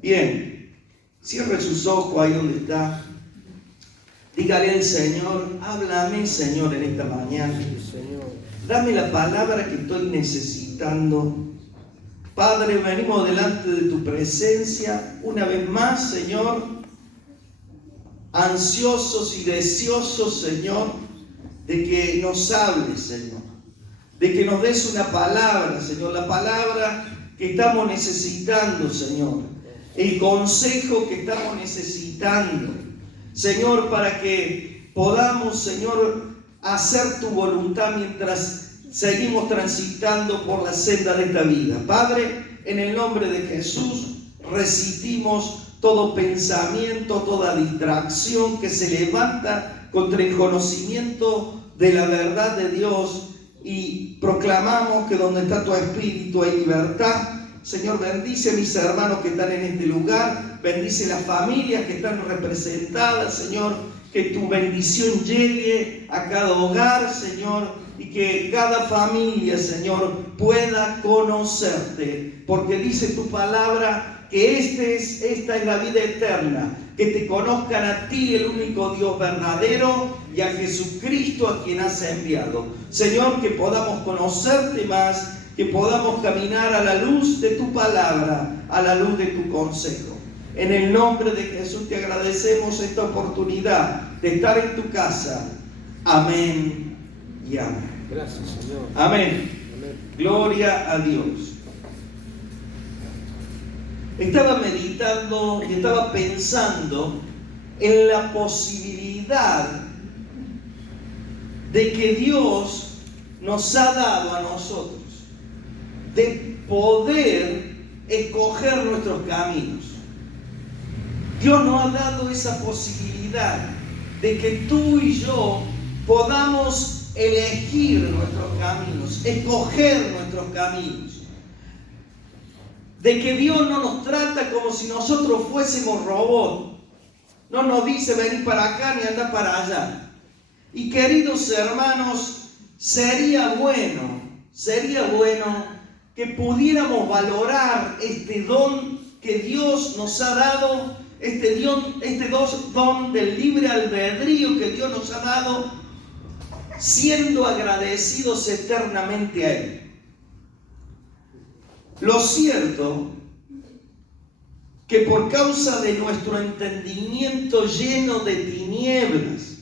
Bien, cierre sus ojos ahí donde está. Dígale al Señor, háblame, Señor, en esta mañana. Dame la palabra que estoy necesitando. Padre, venimos delante de tu presencia una vez más, Señor, ansiosos y deseosos, Señor, de que nos hables, Señor, de que nos des una palabra, Señor, la palabra que estamos necesitando, Señor, el consejo que estamos necesitando, Señor, para que podamos, Señor, hacer tu voluntad mientras seguimos transitando por la senda de esta vida. Padre, en el nombre de Jesús, resistimos todo pensamiento, toda distracción que se levanta contra el conocimiento de la verdad de Dios y proclamamos que donde está tu espíritu hay libertad. Señor, bendice a mis hermanos que están en este lugar, bendice las familias que están representadas, Señor, que tu bendición llegue a cada hogar, Señor, y que cada familia, Señor, pueda conocerte, porque dice tu palabra que esta es la vida eterna, que te conozcan a ti, el único Dios verdadero, y a Jesucristo a quien has enviado. Señor, que podamos conocerte más, que podamos caminar a la luz de tu palabra, a la luz de tu consejo. En el nombre de Jesús te agradecemos esta oportunidad de estar en tu casa. Amén y amén. Gracias, Señor. Amén. Amén. Gloria a Dios. Estaba meditando y estaba pensando en la posibilidad de que Dios nos ha dado a nosotros de poder escoger nuestros caminos. Dios nos ha dado esa posibilidad de que tú y yo podamos elegir nuestros caminos, escoger nuestros caminos. De que Dios no nos trata como si nosotros fuésemos robots. No nos dice venir para acá ni andar para allá. Y queridos hermanos, sería bueno que pudiéramos valorar este don que Dios nos ha dado, este don del libre albedrío que Dios nos ha dado, siendo agradecidos eternamente a Él. Lo cierto que por causa de nuestro entendimiento lleno de tinieblas,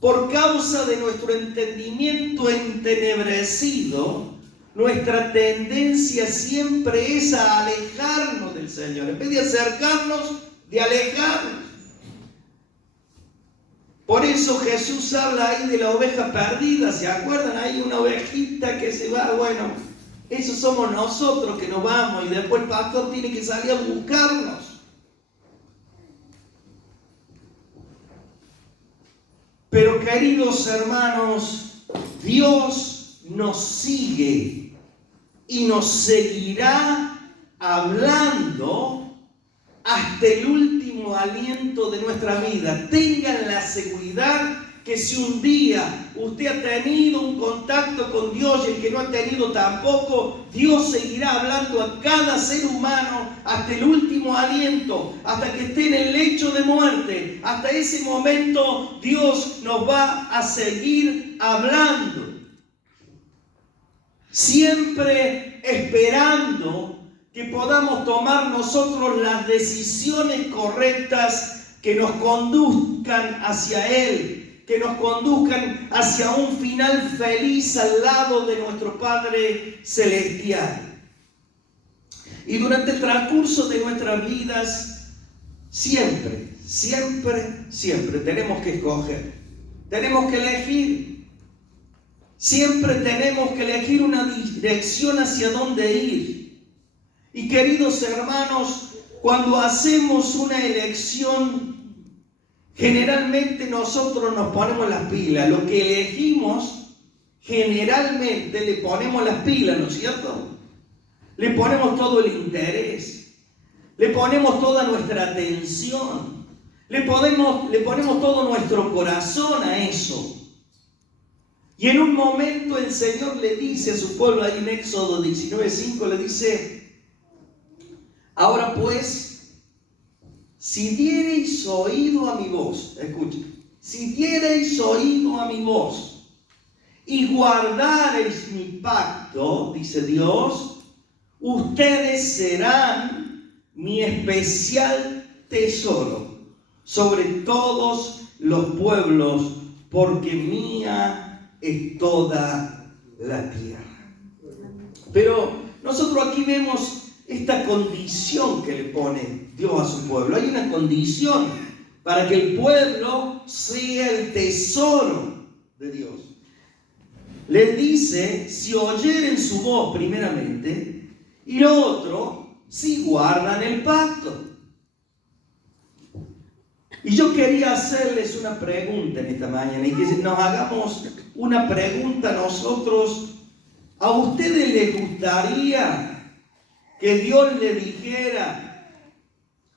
por causa de nuestro entendimiento entenebrecido, nuestra tendencia siempre es a alejarnos del Señor. En vez de acercarnos, de alejarnos. Por eso Jesús habla ahí de la oveja perdida. ¿Se acuerdan? Hay una ovejita que se va. Bueno, esos somos nosotros que nos vamos y después el pastor tiene que salir a buscarnos. Pero queridos hermanos, Dios nos sigue y nos seguirá hablando hasta el último aliento de nuestra vida. Tengan la seguridad que si un día usted ha tenido un contacto con Dios y el que no ha tenido tampoco, Dios seguirá hablando a cada ser humano hasta el último aliento, hasta que esté en el lecho de muerte. Hasta ese momento Dios nos va a seguir hablando. Siempre esperando que podamos tomar nosotros las decisiones correctas que nos conduzcan hacia Él, que nos conduzcan hacia un final feliz al lado de nuestro Padre Celestial. Y durante el transcurso de nuestras vidas, siempre tenemos que escoger, tenemos que elegir. Siempre tenemos que elegir una dirección hacia dónde ir. Y queridos hermanos, cuando hacemos una elección, generalmente nosotros nos ponemos las pilas. Lo que elegimos, generalmente le ponemos las pilas, ¿no es cierto? Le ponemos todo el interés, le ponemos toda nuestra atención, le ponemos todo nuestro corazón a eso. Y en un momento el Señor le dice a su pueblo, ahí en Éxodo 19:5, le dice: ahora pues, si diereis oído a mi voz, escucha, si diereis oído a mi voz y guardareis mi pacto, dice Dios, ustedes serán mi especial tesoro sobre todos los pueblos, porque mía es toda la tierra. Pero nosotros aquí vemos esta condición que le pone Dios a su pueblo. Hay una condición para que el pueblo sea el tesoro de Dios. Les dice, si oyeren su voz primeramente, y lo otro, si guardan el pacto. Y yo quería hacerles una pregunta en esta mañana, y que nos hagamos una pregunta nosotros. ¿A ustedes les gustaría que Dios le dijera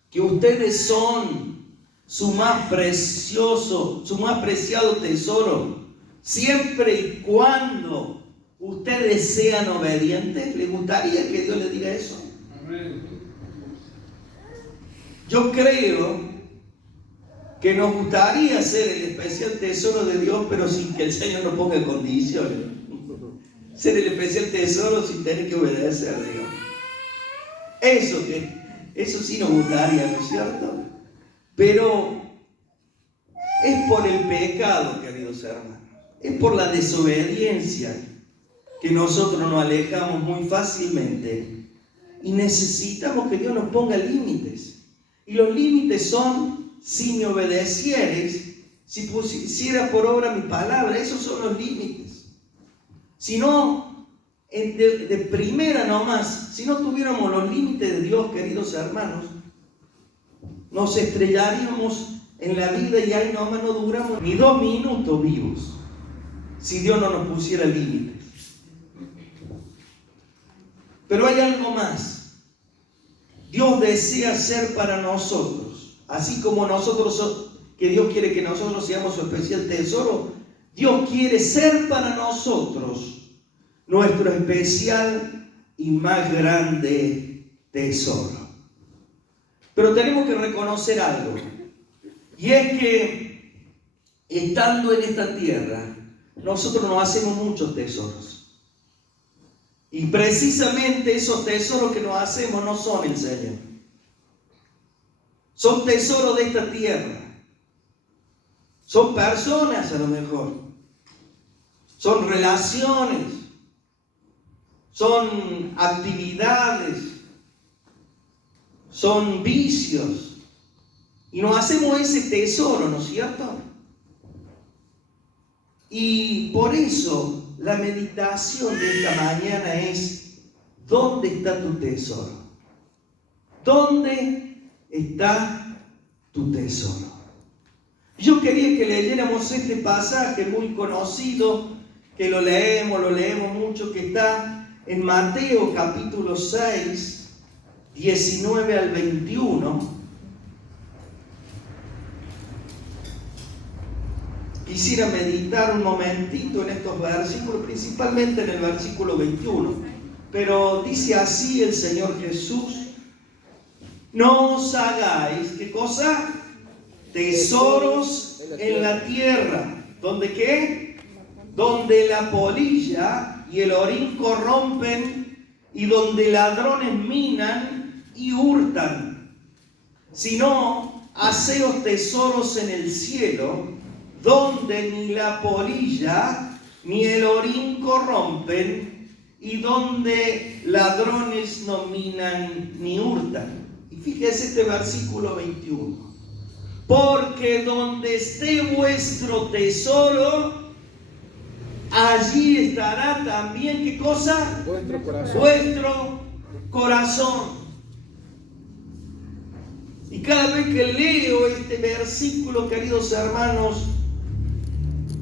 que ustedes son su más precioso, su más preciado tesoro, siempre y cuando ustedes sean obedientes? ¿Les gustaría que Dios les diga eso? Yo creo que nos gustaría ser el especial tesoro de Dios, pero sin que el Señor nos ponga condiciones. Ser el especial tesoro sin tener que obedecer a Dios. Eso sí nos gustaría, ¿no es cierto? Pero es por el pecado, queridos hermanos. Es por la desobediencia que nosotros nos alejamos muy fácilmente. Y necesitamos que Dios nos ponga límites. Y los límites son, si me obedecieres, si pusiera por obra mi palabra, esos son los límites. Si no, de primera nomás, si no tuviéramos los límites de Dios, queridos hermanos, nos estrellaríamos en la vida y ahí nomás no duramos ni 2 minutos vivos, si Dios no nos pusiera límites. Pero hay algo más. Dios desea ser para nosotros, así como nosotros, que Dios quiere que nosotros seamos su especial tesoro, Dios quiere ser para nosotros nuestro especial y más grande tesoro. Pero tenemos que reconocer algo, y es que estando en esta tierra, nosotros nos hacemos muchos tesoros. Y precisamente esos tesoros que nos hacemos no son el Señor. Son tesoros de esta tierra. Son personas a lo mejor. Son relaciones. Son actividades. Son vicios. Y nos hacemos ese tesoro, ¿no es cierto? Y por eso la meditación de esta mañana es: ¿dónde está tu tesoro? ¿Dónde está tu tesoro? Yo quería que leyéramos este pasaje muy conocido, que lo leemos mucho, que está en Mateo capítulo 6, 19 al 21. Quisiera meditar un momentito en estos versículos, principalmente en el versículo 21. Pero dice así el Señor Jesús: no os hagáis, ¿qué cosa? Tesoros en la tierra. ¿Donde qué? Donde la polilla y el orín corrompen, y donde ladrones minan y hurtan. Sino haceos tesoros en el cielo, donde ni la polilla ni el orín corrompen, y donde ladrones no minan ni hurtan. Y fíjese este versículo 21. Porque donde esté vuestro tesoro, allí estará también, ¿qué cosa? Vuestro corazón. Vuestro corazón. Y cada vez que leo este versículo, queridos hermanos,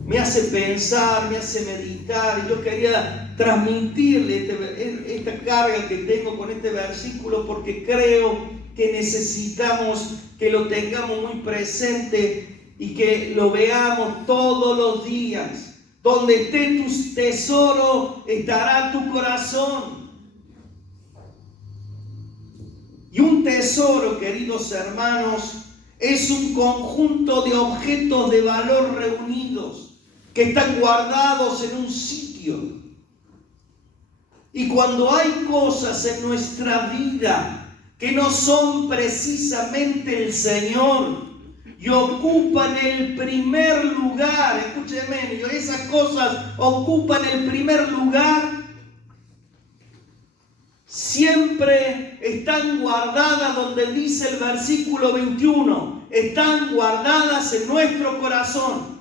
me hace pensar, me hace meditar, y yo quería transmitirle esta carga que tengo con este versículo, porque creo que necesitamos que lo tengamos muy presente y que lo veamos todos los días. Donde esté tu tesoro, estará tu corazón. Y un tesoro, queridos hermanos, es un conjunto de objetos de valor reunidos que están guardados en un sitio. Y cuando hay cosas en nuestra vida que no son precisamente el Señor y ocupan el primer lugar, escúcheme, esas cosas ocupan el primer lugar, siempre están guardadas donde dice el versículo 21, están guardadas en nuestro corazón.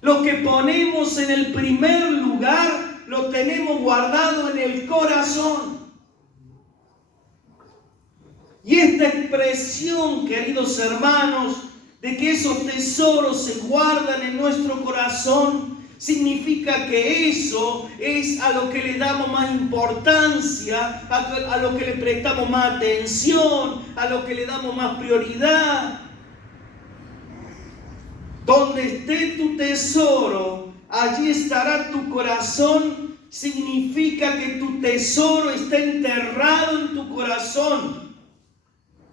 Lo que ponemos en el primer lugar lo tenemos guardado en el corazón. Y esta expresión, queridos hermanos, de que esos tesoros se guardan en nuestro corazón, significa que eso es a lo que le damos más importancia, a lo que le prestamos más atención, a lo que le damos más prioridad. Donde esté tu tesoro, allí estará tu corazón. Significa que tu tesoro está enterrado en tu corazón.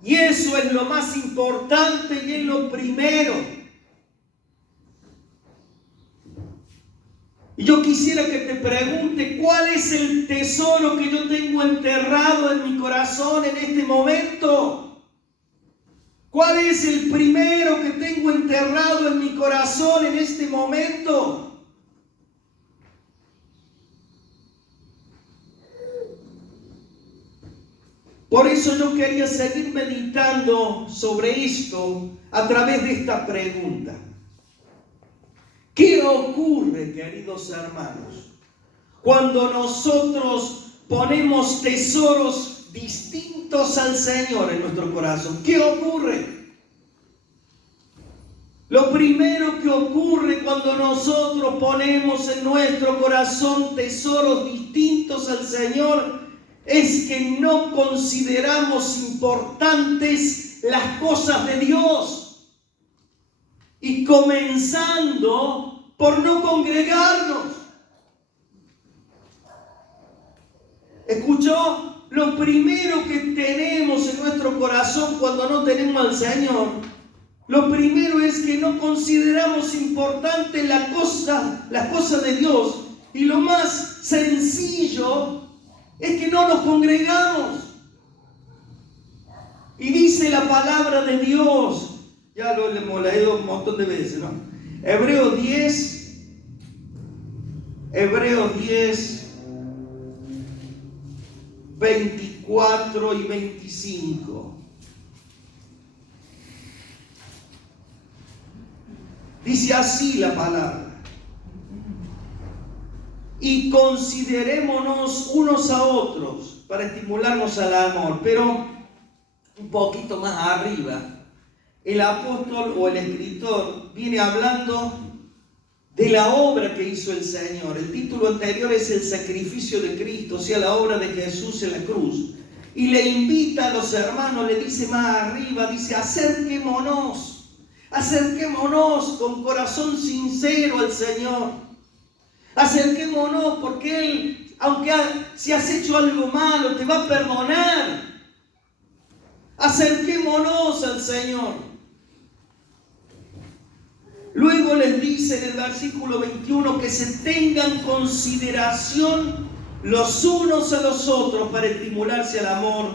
Y eso es lo más importante y es lo primero. Y yo quisiera que te pregunte, ¿cuál es el tesoro que yo tengo enterrado en mi corazón en este momento? ¿Cuál es el primero que tengo enterrado en mi corazón en este momento? Por eso yo quería seguir meditando sobre esto a través de esta pregunta. ¿Qué ocurre, queridos hermanos, cuando nosotros ponemos tesoros distintos al Señor en nuestro corazón? ¿Qué ocurre? Lo primero que ocurre cuando nosotros ponemos en nuestro corazón tesoros distintos al Señor es que no consideramos importantes las cosas de Dios. Y comenzando por no congregarnos. ¿Escuchó? Lo primero que tenemos en nuestro corazón cuando no tenemos al Señor, lo primero es que no consideramos importante las cosas de Dios. Y lo más sencillo es que no nos congregamos. Y dice la palabra de Dios, ya lo hemos leído un montón de veces, ¿no? Hebreos 10, 24 y 25. Dice así la palabra. Y considerémonos unos a otros para estimularnos al amor. Pero un poquito más arriba, el apóstol o el escritor viene hablando de la obra que hizo el Señor. El título anterior es el sacrificio de Cristo, o sea, la obra de Jesús en la cruz. Y le invita a los hermanos, le dice más arriba, dice, acerquémonos con corazón sincero al Señor. Acerquémonos porque Él, aunque si has hecho algo malo, te va a perdonar. Acerquémonos al Señor. Luego les dice en el versículo 21 que se tengan consideración los unos a los otros para estimularse al amor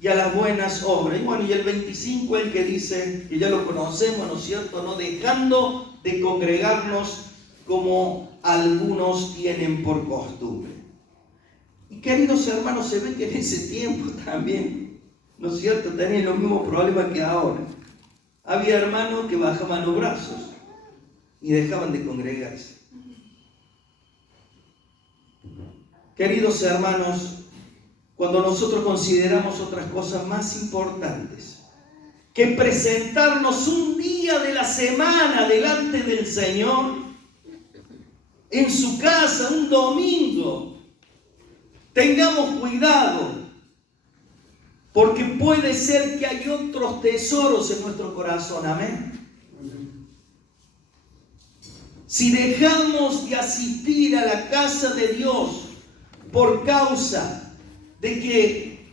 y a las buenas obras. Y bueno, y el 25 el que dice, que ya lo conocemos, ¿no es cierto? No dejando de congregarnos como algunos tienen por costumbre. Y queridos hermanos, se ve que en ese tiempo también, ¿no es cierto?, tenían los mismos problemas que ahora. Había hermanos que bajaban los brazos y dejaban de congregarse. Queridos hermanos, cuando nosotros consideramos otras cosas más importantes que presentarnos un día de la semana delante del Señor, en su casa, un domingo, tengamos cuidado, porque puede ser que hay otros tesoros en nuestro corazón. Amén. Si dejamos de asistir a la casa de Dios por causa de que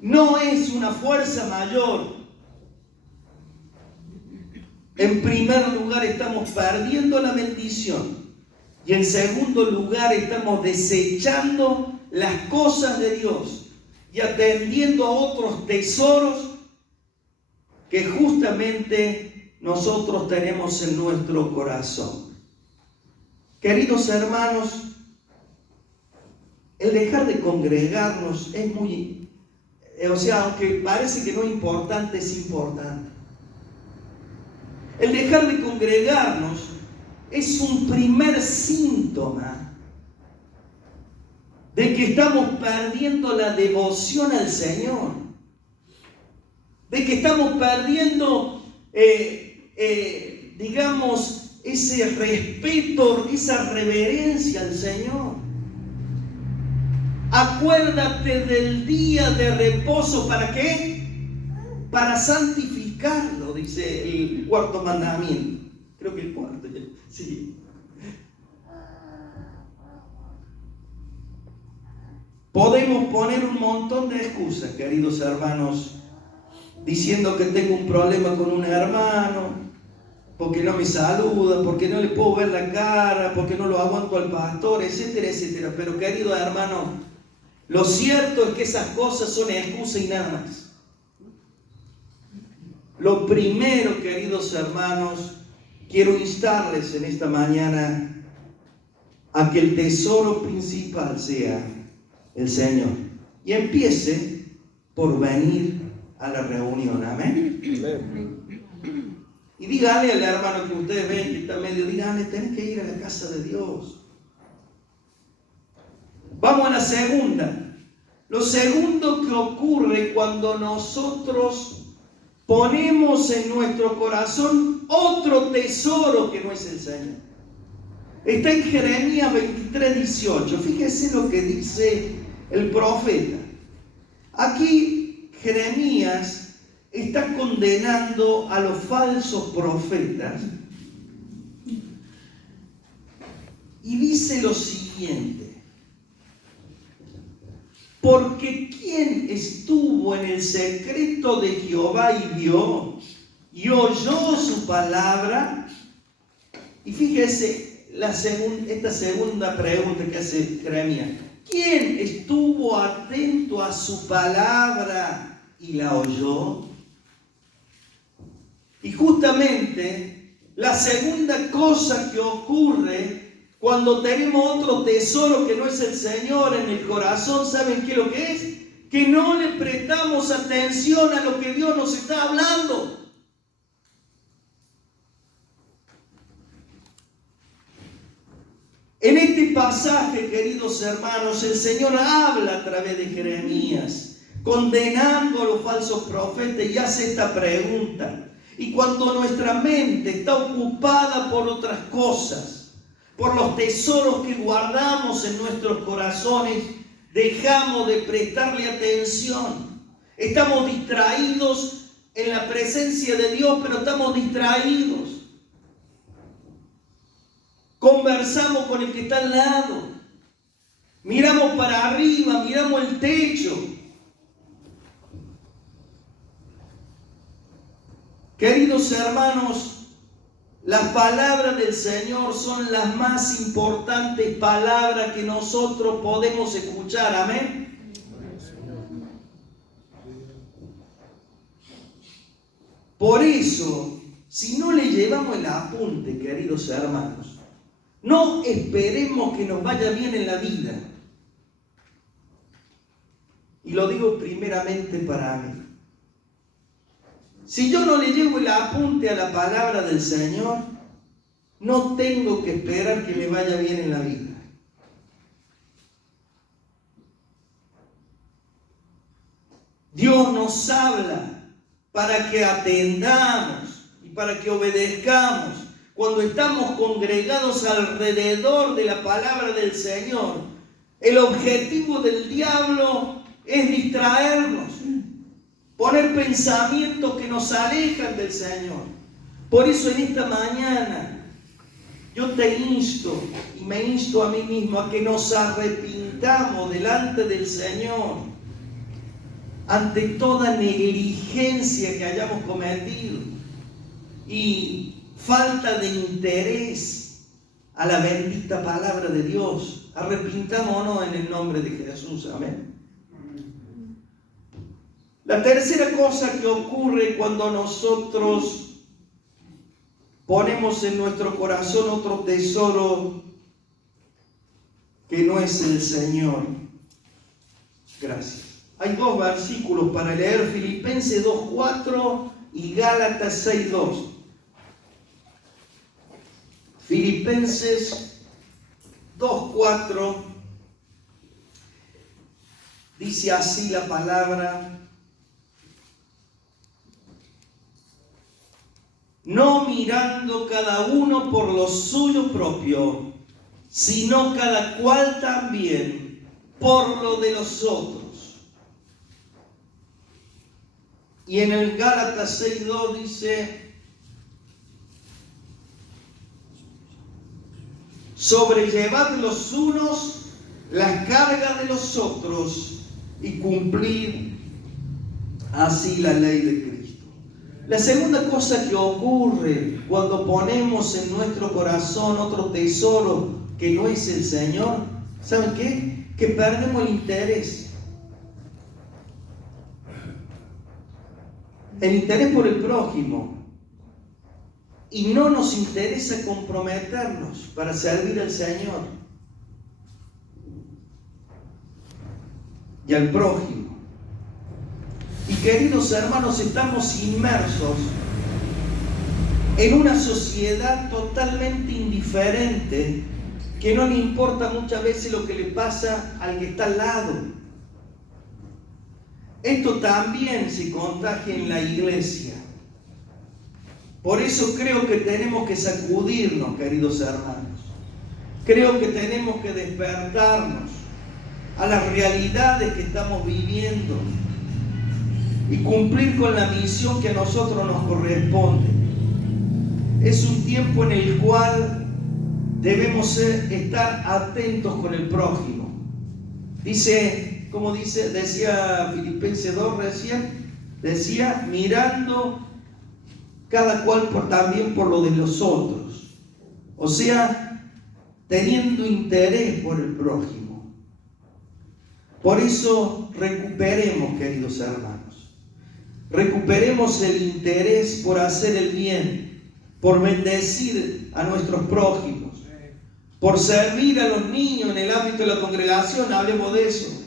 no es una fuerza mayor. En primer lugar, estamos perdiendo la bendición. Y en segundo lugar, estamos desechando las cosas de Dios y atendiendo a otros tesoros que justamente nosotros tenemos en nuestro corazón. Queridos hermanos, el dejar de congregarnos es muy, aunque parece que no es importante, es importante. El dejar de congregarnos es un primer síntoma de que estamos perdiendo la devoción al Señor, de que estamos perdiendo, digamos, ese respeto, esa reverencia al Señor. Acuérdate del día de reposo, ¿para qué? Para santificarlo, dice el cuarto mandamiento. Creo que el cuarto, sí. Podemos poner un montón de excusas, queridos hermanos, diciendo que tengo un problema con un hermano, porque no me saluda, porque no le puedo ver la cara, porque no lo aguanto al pastor, etcétera, etcétera. Pero querido hermano, lo cierto es que esas cosas son excusas y nada más. Lo primero, queridos hermanos, quiero instarles en esta mañana a que el tesoro principal sea el Señor. Y empiece por venir a la reunión. Amén. Y díganle al hermano que ustedes ven que está medio, díganle, tenés que ir a la casa de Dios. Vamos a la segunda. Lo segundo que ocurre cuando nosotros ponemos en nuestro corazón otro tesoro que no es el Señor. Está en Jeremías 23:18. Fíjese lo que dice el profeta. Aquí Jeremías está condenando a los falsos profetas y dice lo siguiente: porque ¿quién estuvo en el secreto de Jehová y vio y oyó su palabra? Y fíjese esta segunda pregunta que hace Jeremías: ¿quién estuvo atento a su palabra y la oyó? Y justamente la segunda cosa que ocurre cuando tenemos otro tesoro que no es el Señor en el corazón, ¿saben qué es lo que es? Que no le prestamos atención a lo que Dios nos está hablando. En este pasaje, queridos hermanos, el Señor habla a través de Jeremías, condenando a los falsos profetas, y hace esta pregunta. Y cuando nuestra mente está ocupada por otras cosas, por los tesoros que guardamos en nuestros corazones, dejamos de prestarle atención. Estamos distraídos en la presencia de Dios, pero estamos distraídos. Conversamos con el que está al lado. Miramos para arriba, miramos el techo. Queridos hermanos, las palabras del Señor son las más importantes palabras que nosotros podemos escuchar. Amén. Por eso, si no le llevamos el apunte, queridos hermanos, no esperemos que nos vaya bien en la vida. Y lo digo primeramente para mí. Si yo no le llevo el apunte a la palabra del Señor, no tengo que esperar que me vaya bien en la vida. Dios nos habla para que atendamos y para que obedezcamos. Cuando estamos congregados alrededor de la palabra del Señor, el objetivo del diablo es distraernos, poner pensamientos que nos alejan del Señor. Por eso en esta mañana yo te insto y me insto a mí mismo a que nos arrepintamos delante del Señor, ante toda negligencia que hayamos cometido y falta de interés a la bendita palabra de Dios. Arrepintámonos en el nombre de Jesús. Amén. La tercera cosa que ocurre cuando nosotros ponemos en nuestro corazón otro tesoro que no es el Señor. Gracias. Hay dos versículos para leer, Filipenses 2:4 y Gálatas 6:2. Filipenses 2:4 dice así la palabra: no mirando cada uno por lo suyo propio, sino cada cual también por lo de los otros. Y en el Gálatas 6:2 dice: sobrellevad los unos las cargas de los otros y cumplid así la ley de Cristo. La segunda cosa que ocurre cuando ponemos en nuestro corazón otro tesoro que no es el Señor, ¿saben qué? Que perdemos el interés. El interés por el prójimo. Y no nos interesa comprometernos para servir al Señor y al prójimo. Y queridos hermanos, estamos inmersos en una sociedad totalmente indiferente, que no le importa muchas veces lo que le pasa al que está al lado. Esto también se contagia en la iglesia. Por eso creo que tenemos que sacudirnos, queridos hermanos. Creo que tenemos que despertarnos a las realidades que estamos viviendo y cumplir con la misión que a nosotros nos corresponde. Es un tiempo en el cual debemos estar atentos con el prójimo. Decía Filipenses 2 recién, decía, mirando cada cual también por lo de los otros. O sea, teniendo interés por el prójimo. Por eso recuperemos, queridos hermanos, recuperemos el interés por hacer el bien, por bendecir a nuestros prójimos, por servir a los niños en el ámbito de la congregación. Hablemos de eso.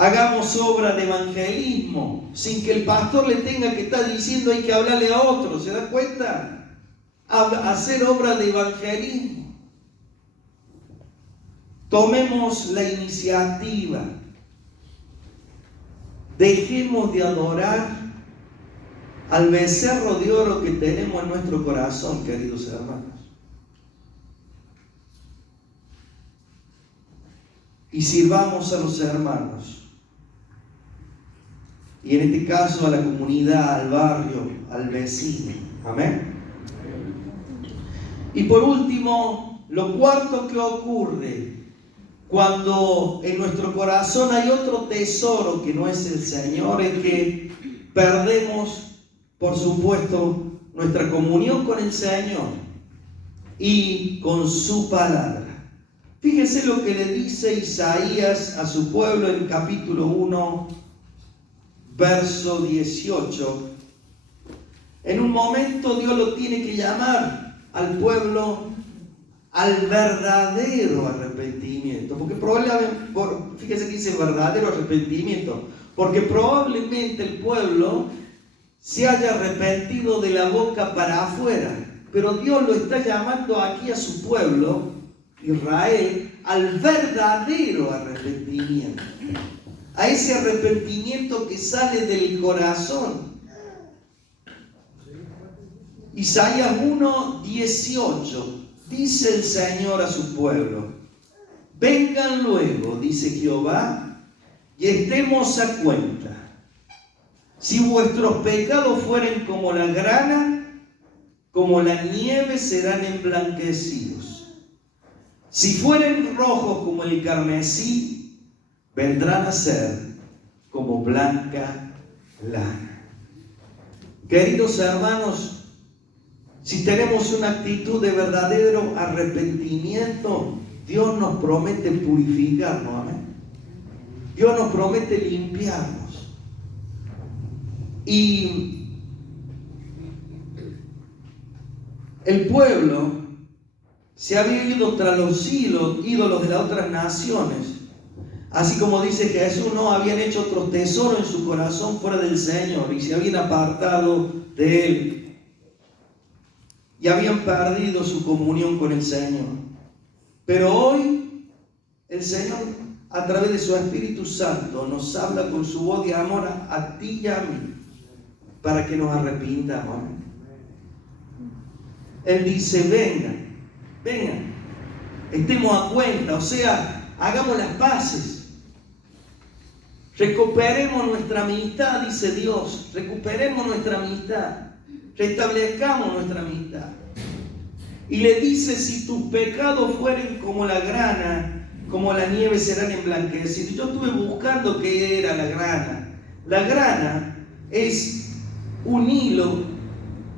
Hagamos obra de evangelismo sin que el pastor le tenga que estar diciendo hay que hablarle a otro. ¿Se da cuenta? Hacer obra de evangelismo. Tomemos la iniciativa. Dejemos de adorar al becerro de oro que tenemos en nuestro corazón, queridos hermanos. Y sirvamos a los hermanos. Y en este caso a la comunidad, al barrio, al vecino. Amén. Y por último, lo cuarto que ocurre cuando en nuestro corazón hay otro tesoro que no es el Señor, es que perdemos, por supuesto, nuestra comunión con el Señor y con su palabra. Fíjese lo que le dice Isaías a su pueblo en capítulo 1, verso 18. En un momento Dios lo tiene que llamar al pueblo al verdadero arrepentimiento. Porque probablemente, fíjese que dice verdadero arrepentimiento, porque probablemente el pueblo se haya arrepentido de la boca para afuera. Pero Dios lo está llamando aquí a su pueblo, Israel, al verdadero arrepentimiento. A ese arrepentimiento que sale del corazón. Isaías 1:18 dice el Señor a su pueblo: vengan luego, dice Jehová, y estemos a cuenta. Si vuestros pecados fueren como la grana, como la nieve serán emblanquecidos. Si fueren rojos como el carmesí, vendrán a ser como blanca lana. Queridos hermanos, si tenemos una actitud de verdadero arrepentimiento, Dios nos promete purificarnos, amén. Dios nos promete limpiarnos. Y el pueblo se había ido tras los ídolos de las otras naciones. Así como dice Jesús, no habían hecho otro tesoro en su corazón fuera del Señor y se habían apartado de Él. Y habían perdido su comunión con el Señor. Pero hoy el Señor, a través de su Espíritu Santo, nos habla con su voz de amor a ti y a mí, para que nos arrepintamos. Él dice, vengan, estemos a cuenta, o sea, hagamos las paces. Recuperemos nuestra amistad, dice Dios. Recuperemos nuestra amistad. Restablezcamos nuestra amistad. Y le dice, si tus pecados fueren como la grana, como la nieve serán emblanquecidos. Yo estuve buscando qué era la grana. La grana es un hilo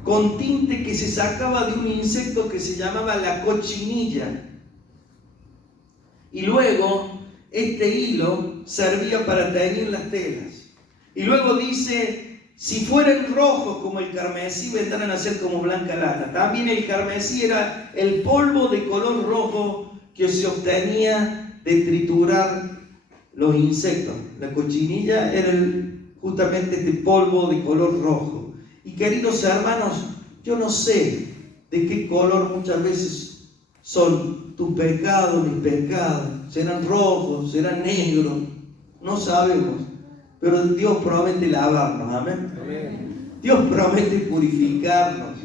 con tinte que se sacaba de un insecto que se llamaba la cochinilla. Y luego este hilo servía para teñir las telas. Y luego dice, si fueran rojos como el carmesí, vendrán a ser como blanca lana. También el carmesí era el polvo de color rojo que se obtenía de triturar los insectos. La cochinilla era justamente este polvo de color rojo. Y queridos hermanos, yo no sé de qué color muchas veces son tus pecados, mis pecados. Serán rojos, serán negros, no sabemos. Pero Dios promete lavarnos, amén. Dios promete purificarnos.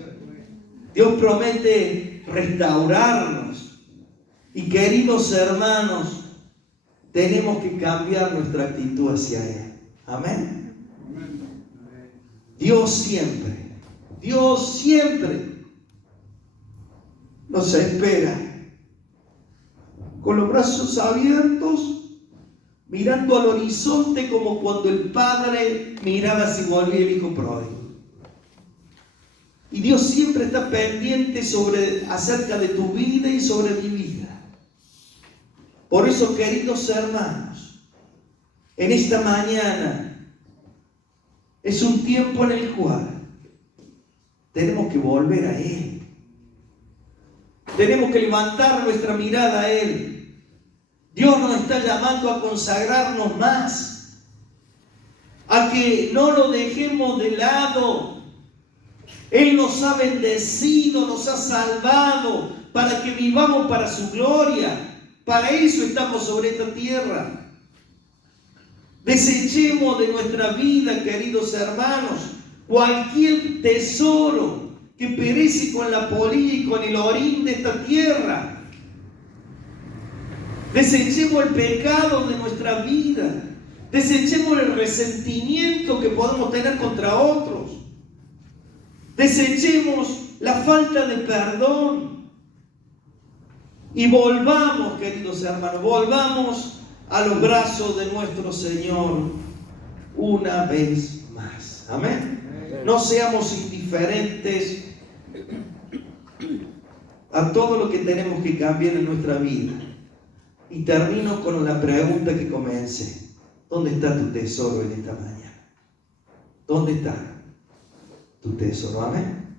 Dios promete restaurarnos. Y queridos hermanos, tenemos que cambiar nuestra actitud hacia Él. Amén. Dios siempre nos espera con los brazos abiertos, mirando al horizonte como cuando el padre miraba si volvía el hijo pródigo. Y Dios siempre está pendiente acerca de tu vida y sobre mi vida. Por eso, queridos hermanos, en esta mañana es un tiempo en el cual tenemos que volver a Él. Tenemos que levantar nuestra mirada a Él. Dios nos está llamando a consagrarnos más, a que no lo dejemos de lado. Él nos ha bendecido, nos ha salvado, para que vivamos para su gloria. Para eso estamos sobre esta tierra. Desechemos de nuestra vida, queridos hermanos, cualquier tesoro que perece con la polilla y con el orín de esta tierra. Desechemos el pecado de nuestra vida. Desechemos el resentimiento que podemos tener contra otros. Desechemos la falta de perdón. Y volvamos, queridos hermanos, volvamos a los brazos de nuestro Señor una vez más. Amén. No seamos indiferentes a todo lo que tenemos que cambiar en nuestra vida. Y termino con la pregunta que comencé. ¿Dónde está tu tesoro en esta mañana? ¿Dónde está tu tesoro? Amén.